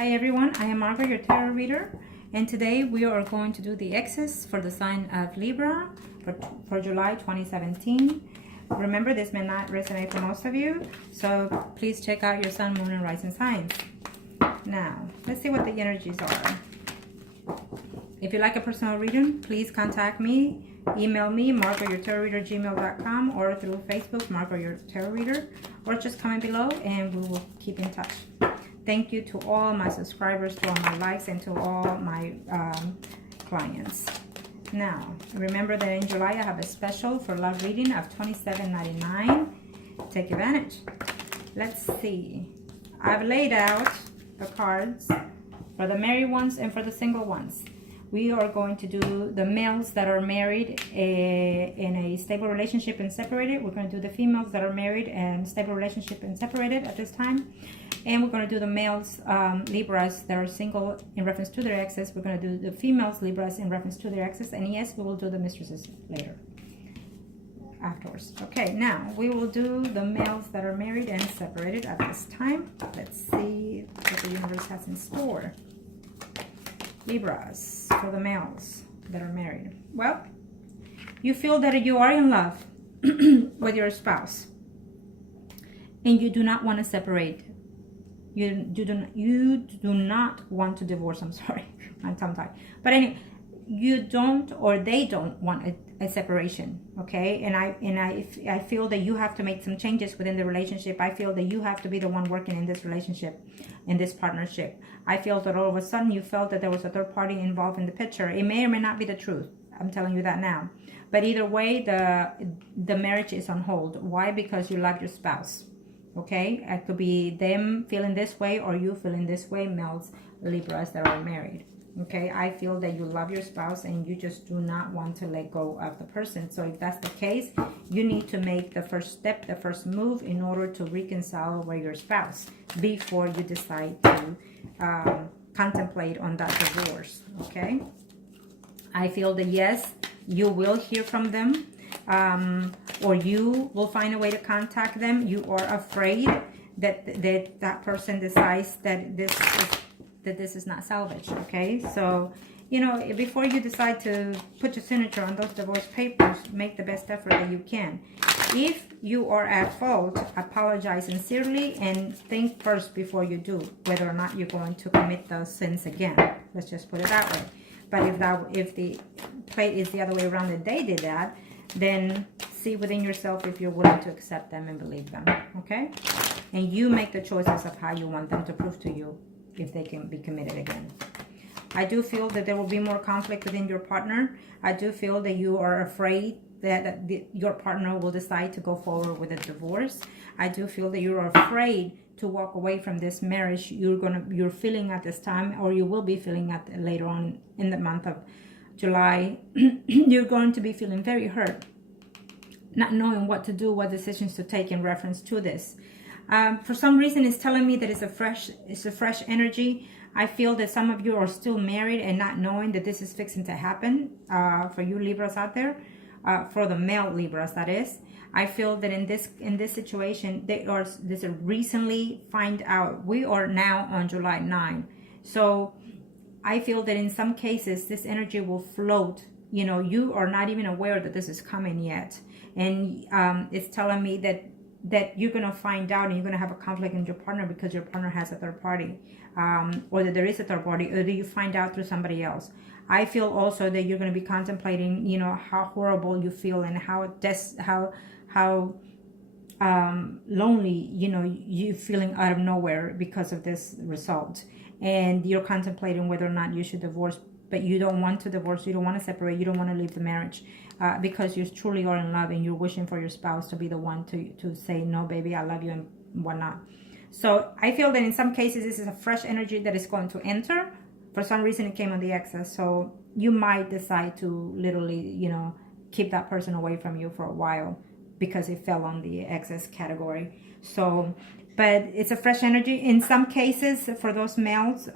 Hi everyone, I am Margo, your tarot reader, and today we are going to do the X's for the sign of Libra for July 2017. Remember, this may not resonate for most of you, so please check out your sun, moon, and rising signs. Now, let's see what the energies are. If you'd like a personal reading, please contact me. Email me, margourtarotreader@gmail.com, or through Facebook, Margo your tarot reader, or just comment below and we will keep in touch. Thank you to all my subscribers, to all my likes, and to all my clients. Now, remember that in July I have a special for love reading of $27.99. Take advantage. Let's see. I've laid out the cards for the married ones and for the single ones. We are going to do the males that are married in a stable relationship and separated. We're going to do the females that are married and stable relationship and separated at this time. And we're going to do the males, Libras, that are single in reference to their exes. We're going to do the females, Libras, in reference to their exes. And yes, we will do the mistresses later, afterwards. Okay, now we will do the males that are married and separated at this time. Let's see what the universe has in store. Libras, for the males that are married. Well, you feel that you are in love with your spouse and you do not want to separate. You do not want to divorce. I'm sorry, I'm tongue-tied. But anyway, you don't, or they don't want a separation, okay? And I feel that you have to make some changes within the relationship. I feel that you have to be the one working in this relationship, in this partnership. I feel that all of a sudden you felt that there was a third party involved in the picture. It may or may not be the truth. I'm telling you that now. But either way, the marriage is on hold. Why? Because you love your spouse, okay? It could be them feeling this way or you feeling this way, males, Libras that are married. Okay, I feel that you love your spouse and you just do not want to let go of the person. So if that's the case, you need to make the first step, the first move in order to reconcile with your spouse before you decide to contemplate on that divorce. Okay, I feel that yes, you will hear from them, or you will find a way to contact them. You are afraid that person decides that this is not salvage. Okay, so you know, before you decide to put your signature on those divorce papers, make the best effort that you can. If you are at fault, apologize sincerely and think first before you do whether or not you're going to commit those sins again. Let's just put it that way. But if the plate is the other way around that they did that, then see within yourself if you're willing to accept them and believe them. Okay, and you make the choices of how you want them to prove to you if they can be committed again. I do feel that there will be more conflict within your partner. I do feel that you are afraid that your partner will decide to go forward with a divorce. I do feel that you're afraid to walk away from this marriage you're feeling at this time, or you will be feeling at later on in the month of July. You're going to be feeling very hurt, not knowing what to do, what decisions to take in reference to this. For some reason, it's telling me that it's a fresh energy. I feel that some of you are still married and not knowing that this is fixing to happen for you Libras out there, for the male Libras, that is. I feel that in this situation, there's a recently find out. We are now on July 9. So I feel that in some cases, this energy will float. You know, you are not even aware that this is coming yet. And it's telling me that you're going to find out and you're going to have a conflict in your partner because your partner has a third party, or that there is a third party, or that you find out through somebody else. I feel also that you're going to be contemplating, you know, how horrible you feel and how lonely, you know, you feeling out of nowhere because of this result. And you're contemplating whether or not you should divorce, but you don't want to divorce, you don't want to separate, you don't want to leave the marriage, because you truly are in love and you're wishing for your spouse to be the one to say, no, baby, I love you and whatnot. So I feel that in some cases, this is a fresh energy that is going to enter. For some reason, it came on the excess. So you might decide to literally, you know, keep that person away from you for a while because it fell on the excess category. So, but it's a fresh energy. In some cases, for those males,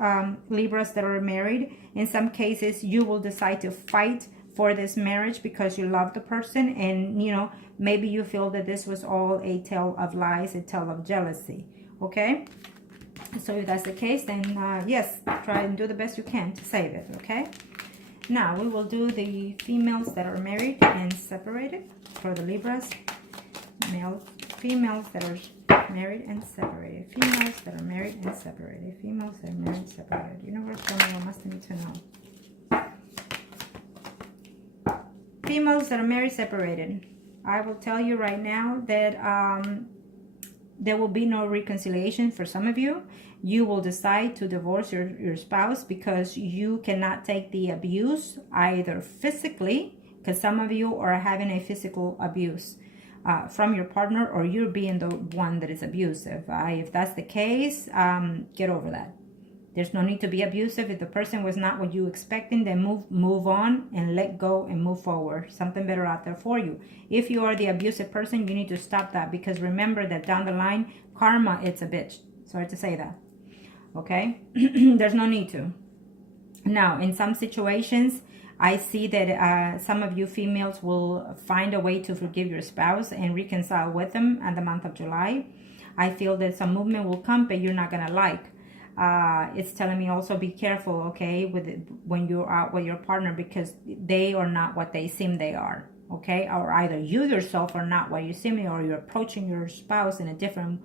Libras that are married, in some cases, you will decide to fight for this marriage because you love the person, and you know, maybe you feel that this was all a tale of lies, a tale of jealousy. Okay, So if that's the case, then yes, try and do the best you can to save it, okay? Now we will do the females that are married and separated for the Libras. Females that are married and separated. Females that are married and separated. Females that are married and separated. Universe, tell me what must I need to know. Females that are married, separated. I will tell you right now that there will be no reconciliation for some of you. You will decide to divorce your spouse because you cannot take the abuse, either physically, because some of you are having a physical abuse from your partner, or you're being the one that is abusive. If that's the case, get over that. There's no need to be abusive. If the person was not what you expecting, then move on and let go and move forward. Something better out there for you. If you are the abusive person, you need to stop that, because remember that down the line, karma, it's a bitch. Sorry to say that. Okay? There's no need to. Now, in some situations, I see that some of you females will find a way to forgive your spouse and reconcile with them in the month of July. I feel that some movement will come, but you're not going to like. It's telling me also be careful, okay, with it, when you're out with your partner, because they are not what they seem they are, okay? Or either you yourself are not what you seem, or you're approaching your spouse in a different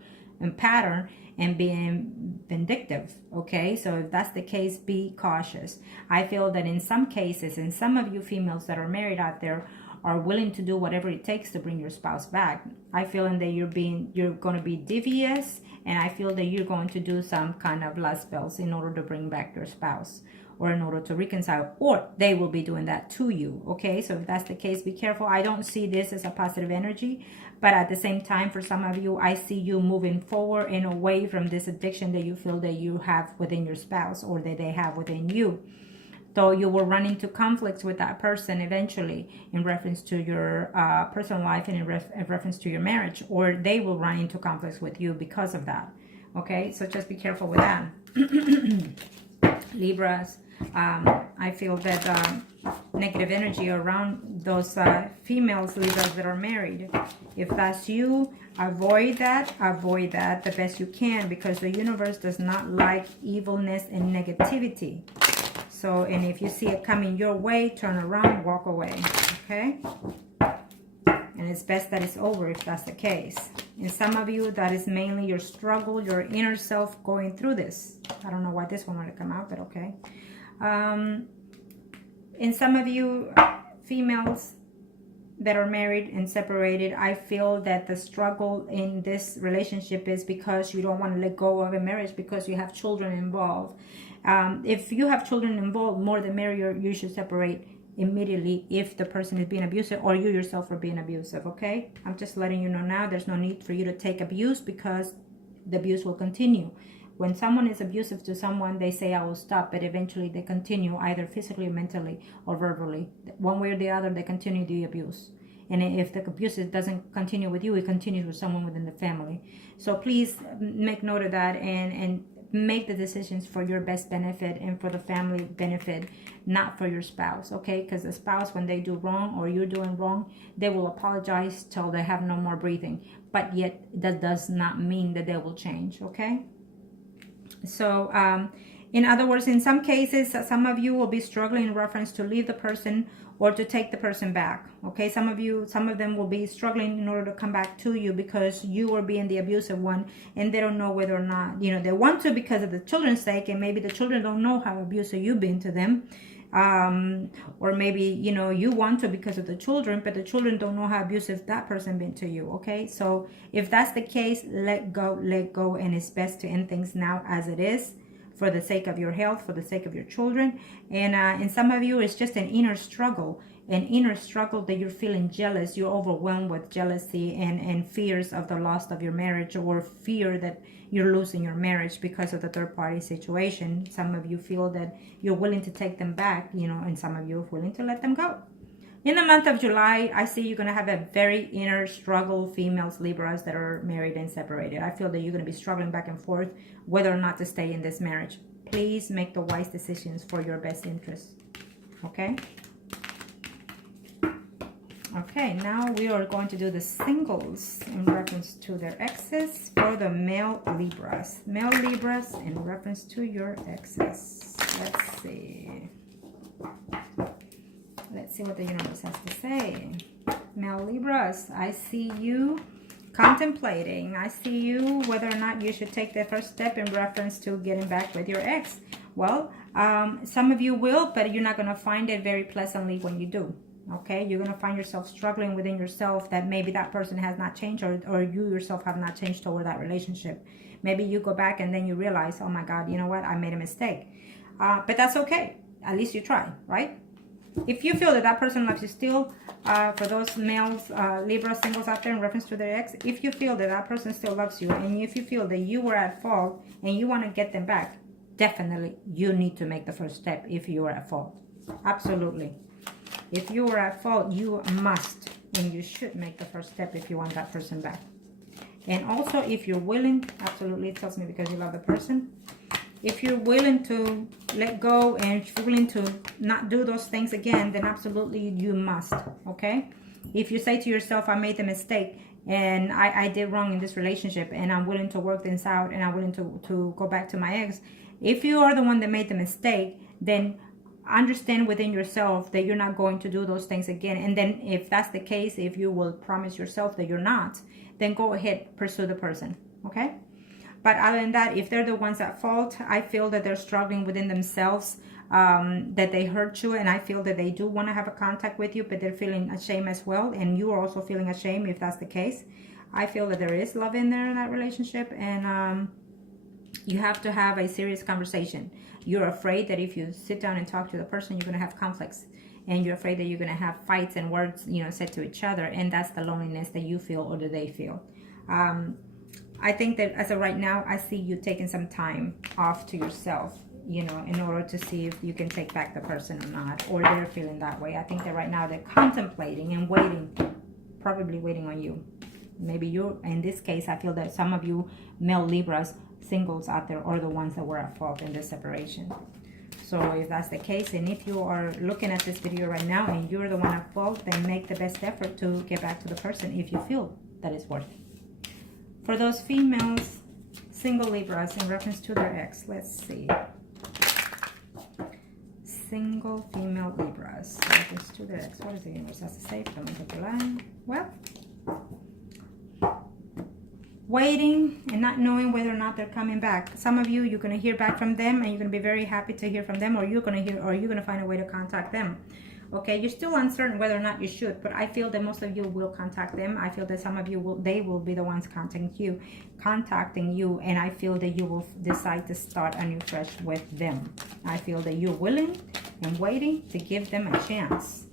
pattern and being vindictive, okay? So if that's the case, be cautious. I feel that in some cases, and some of you females that are married out there are willing to do whatever it takes to bring your spouse back. I feel that you're going to be devious, and I feel that you're going to do some kind of lust spells in order to bring back your spouse, or in order to reconcile, or they will be doing that to you, okay? So if that's the case, be careful. I don't see this as a positive energy, but at the same time, for some of you, I see you moving forward and away from this addiction that you feel that you have within your spouse, or that they have within you. So you will run into conflicts with that person eventually in reference to your personal life and in reference to your marriage, or they will run into conflicts with you because of that. Okay, so just be careful with that. Libras, I feel that negative energy around those females, Libras, that are married. If that's you, avoid that the best you can, because the universe does not like evilness and negativity. So, and if you see it coming your way, turn around, walk away, okay? And it's best that it's over if that's the case. And some of you, that is mainly your struggle, your inner self going through this. I don't know why this one wanted to come out, but okay. In some of you females that are married and separated, I feel that the struggle in this relationship is because you don't want to let go of a marriage because you have children involved. If you have children involved, more the merrier. You should separate immediately if the person is being abusive, or you yourself are being abusive, okay? I'm just letting you know now. There's no need for you to take abuse, because the abuse will continue. When someone is abusive to someone, they say, I will stop, but eventually they continue, either physically, mentally, or verbally. One way or the other, they continue the abuse. And if the abuse doesn't continue with you, it continues with someone within the family. So please make note of that, and make the decisions for your best benefit and for the family benefit, not for your spouse, okay? Because the spouse, when they do wrong or you're doing wrong, they will apologize till they have no more breathing. But yet, that does not mean that they will change, okay? So, in other words, in some cases, some of you will be struggling in reference to leave the person or to take the person back, okay? Some of them will be struggling in order to come back to you because you are being the abusive one, and they don't know whether or not, you know, they want to because of the children's sake, and maybe the children don't know how abusive you've been to them. Or maybe, you know, you want to because of the children, but the children don't know how abusive that person been to you, okay? So if that's the case, let go, and it's best to end things now as it is, for the sake of your health, for the sake of your children. And in some of you, it's just an inner struggle that you're feeling jealous. You're overwhelmed with jealousy and fears of the loss of your marriage, or fear that you're losing your marriage because of the third party situation. Some of you feel that you're willing to take them back, you know, and some of you are willing to let them go. In the month of July, I see you're going to have a very inner struggle, females, Libras that are married and separated. I feel that you're going to be struggling back and forth whether or not to stay in this marriage. Please make the wise decisions for your best interest. Okay? Okay, now we are going to do the singles in reference to their exes for the male Libras. Male Libras in reference to your exes. Let's see. Let's see what the universe has to say. Male Libras, I see you contemplating. I see you whether or not you should take the first step in reference to getting back with your ex. Well, some of you will, but you're not going to find it very pleasantly when you do. Okay, you're going to find yourself struggling within yourself that maybe that person has not changed, or you yourself have not changed toward that relationship. Maybe you go back and then you realize, oh my God, you know what, I made a mistake. But that's okay. At least you try, right? If you feel that that person loves you still, for those males, Libra singles out there in reference to their ex, if you feel that that person still loves you, and if you feel that you were at fault and you want to get them back, definitely you need to make the first step if you were at fault. Absolutely. If you were at fault, you must and you should make the first step if you want that person back. And also, if you're willing, absolutely, it tells me because you love the person. If you're willing to let go and if you're willing to not do those things again, then absolutely you must, okay? If you say to yourself, I made the mistake and I did wrong in this relationship and I'm willing to work things out and I'm willing to go back to my ex. If you are the one that made the mistake, then understand within yourself that you're not going to do those things again. And then if that's the case, if you will promise yourself that you're not, then go ahead, pursue the person, okay? But other than that, if they're the ones at fault, I feel that they're struggling within themselves, that they hurt you, and I feel that they do want to have a contact with you, but they're feeling ashamed as well, and you are also feeling ashamed if that's the case. I feel that there is love in there in that relationship, and you have to have a serious conversation. You're afraid that if you sit down and talk to the person, you're going to have conflicts, and you're afraid that you're going to have fights and words, you know, said to each other, and that's the loneliness that you feel or that they feel. I think that as of right now, I see you taking some time off to yourself, you know, in order to see if you can take back the person or not, or they're feeling that way. I think that right now they're contemplating and waiting, probably waiting on you. Maybe you, in this case, I feel that some of you male Libras, singles out there, are the ones that were at fault in this separation. So if that's the case, and if you are looking at this video right now and you're the one at fault, then make the best effort to get back to the person if you feel that it's worth it. For those females, single Libras in reference to their ex, let's see. Single female Libras in reference to their ex. What does the universe has to say for the month of July? Well, waiting and not knowing whether or not they're coming back. Some of you, you're going to hear back from them and you're going to be very happy to hear from them, or you're going to find a way to contact them. Okay, you're still uncertain whether or not you should, but I feel that most of you will contact them. I feel that some of you they will be the ones contacting you, and I feel that you will decide to start anew fresh with them. I feel that you're willing and waiting to give them a chance.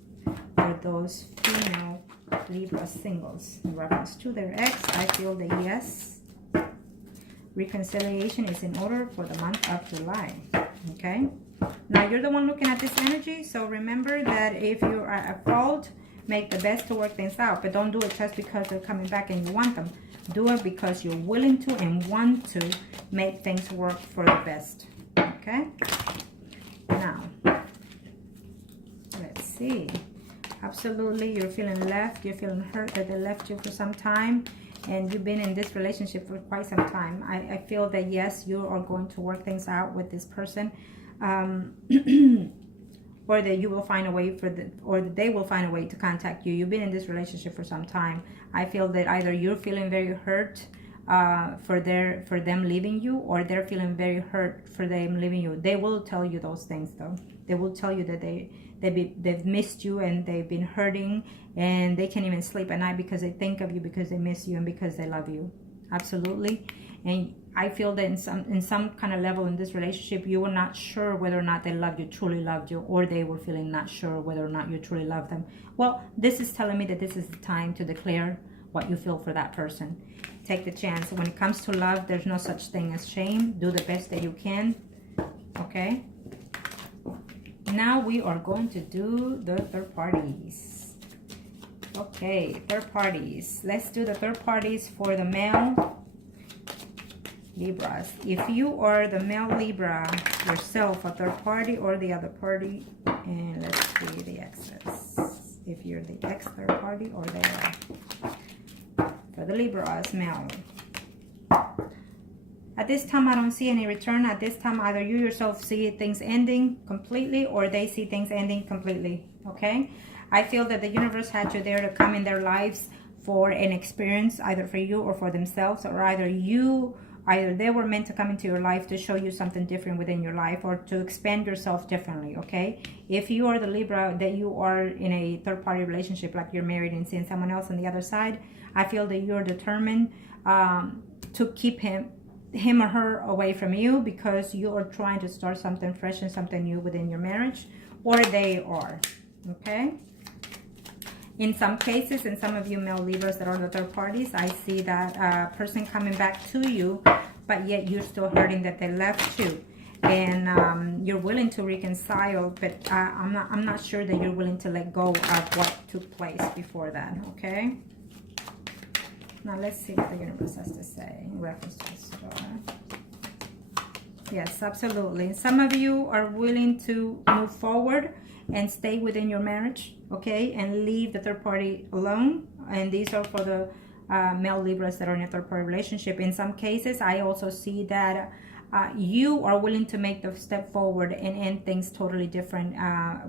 For those female Libra singles in reference to their ex, I feel that yes, reconciliation is in order for the month of July. Okay. Now, you're the one looking at this energy, so remember that if you are at fault, make the best to work things out. But don't do it just because they're coming back and you want them. Do it because you're willing to and want to make things work for the best. Okay? Now, let's see. Absolutely, you're feeling left. You're feeling hurt that they left you for some time. And you've been in this relationship for quite some time. I feel that, yes, you are going to work things out with this person. Or that you will find a way or that they will find a way to contact you. You've been in this relationship for some time. I feel that either you're feeling very hurt for them leaving you, or they're feeling very hurt for them leaving you. They will tell you those things, though. They will tell you that they've missed you and they've been hurting, and they can't even sleep at night because they think of you, because they miss you and because they love you. Absolutely. And I feel that in some kind of level in this relationship, you were not sure whether or not they loved you, truly loved you, or they were feeling not sure whether or not you truly love them. Well, this is telling me that this is the time to declare what you feel for that person. Take the chance. When it comes to love, there's no such thing as shame. Do the best that you can. Okay? Now we are going to do the third parties. Okay, third parties. Let's do the third parties for the male Libras. If you are the male Libra yourself, a third party or the other party, and let's see the exes. if you're the ex third party or they are. For the Libra as male. At this time, I don't see any return. At this time, either you yourself see things ending completely or they see things ending completely, okay? I feel that the universe had you there to come in their lives for an experience, either for you or for themselves, or either they were meant to come into your life to show you something different within your life or to expand yourself differently, okay? If you are the Libra that you are in a third-party relationship, like you're married and seeing someone else on the other side, I feel that you're determined to keep him or her away from you because you are trying to start something fresh and something new within your marriage, or they are, okay? In some cases, and some of you male Libras that are the third parties, I see that person coming back to you, but yet you're still hurting that they left you. And you're willing to reconcile, but I'm not sure that you're willing to let go of what took place before that, okay? Now let's see what the universe has to say in reference to this. Yes, absolutely. Some of you are willing to move forward and stay within your marriage, okay, and leave the third party alone. And these are for the male Libras that are in a third party relationship. In some cases, I also see that you are willing to make the step forward and end things totally different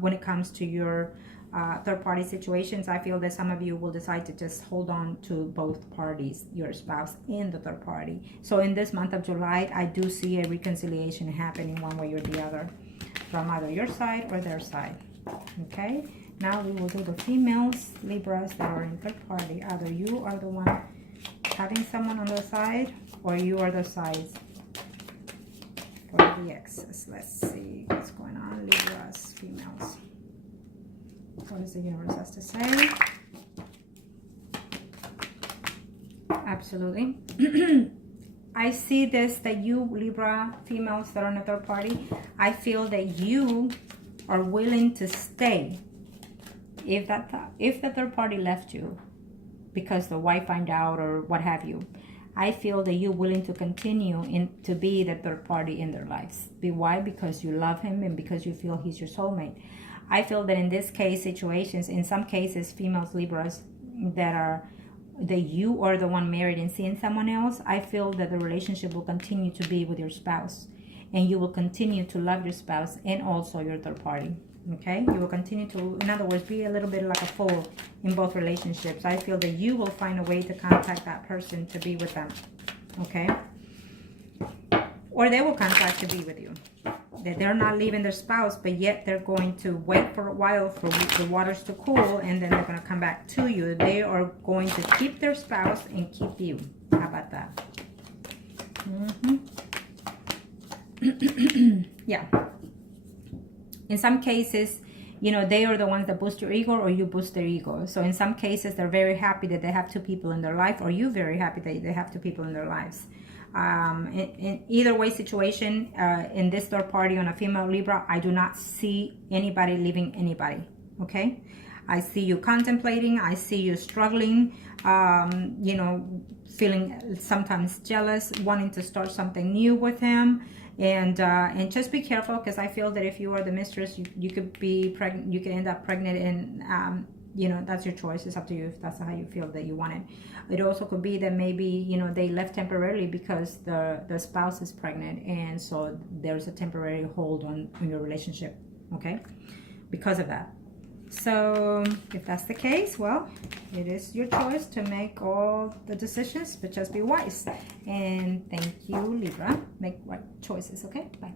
when it comes to your third party situations. I feel that some of you will decide to just hold on to both parties, your spouse and the third party. So in this month of July, I do see a reconciliation happening one way or the other from either your side or their side. Okay, now we will do the females Libras that are in third party. Either you are the one having someone on the side or you are the sides for the exes. Let's see what's going on. Libras females. What does the universe has to say? Absolutely. I see this, that you Libra females that are in a third party, I feel that you are willing to stay if the third party left you because the wife find out or what have you. I feel that you're willing to continue to be the third party in their lives. Why? Because you love him and because you feel he's your soulmate. I feel that in this case situations, in some cases, females Libras that you are the one married and seeing someone else, I feel that the relationship will continue to be with your spouse. And you will continue to love your spouse and also your third party. Okay? You will continue to, in other words, be a little bit like a fool in both relationships. I feel that you will find a way to contact that person to be with them. Okay? Or they will contact to be with you. That they're not leaving their spouse, but yet they're going to wait for a while for the waters to cool, and then they're going to come back to you. They are going to keep their spouse and keep you. How about that? Yeah. In some cases, you know, they are the ones that boost your ego or you boost their ego. So in some cases, they're very happy that they have two people in their life, or you very happy that they have two people in their lives. In either way situation, in this third party on a female Libra, I do not see anybody leaving anybody. Okay? I see you contemplating. I see you struggling, you know, feeling sometimes jealous, wanting to start something new with him. And just be careful, because I feel that if you are the mistress, you could be pregnant. You could end up pregnant, and you know, that's your choice. It's up to you if that's how you feel that you want it. It also could be that maybe, you know, they left temporarily because the spouse is pregnant, and so there's a temporary hold on your relationship. Okay, because of that. So if that's the case, well, it is your choice to make all the decisions, but just be wise. And thank you, Libra. Make right choices, okay? Bye.